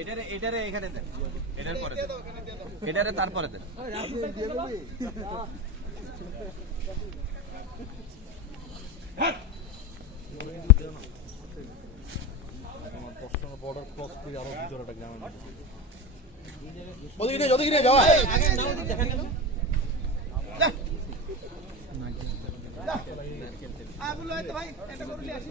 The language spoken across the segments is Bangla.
এটারে এটারে এখানে দেন। এটার পরে এটারে তারপরে দেন। আরও ভিতরে একটা গ্রামে ওদিকে যাওয়া আগুলো ভাই এটা করলে আসি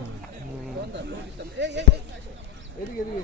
এদিকে এদিকে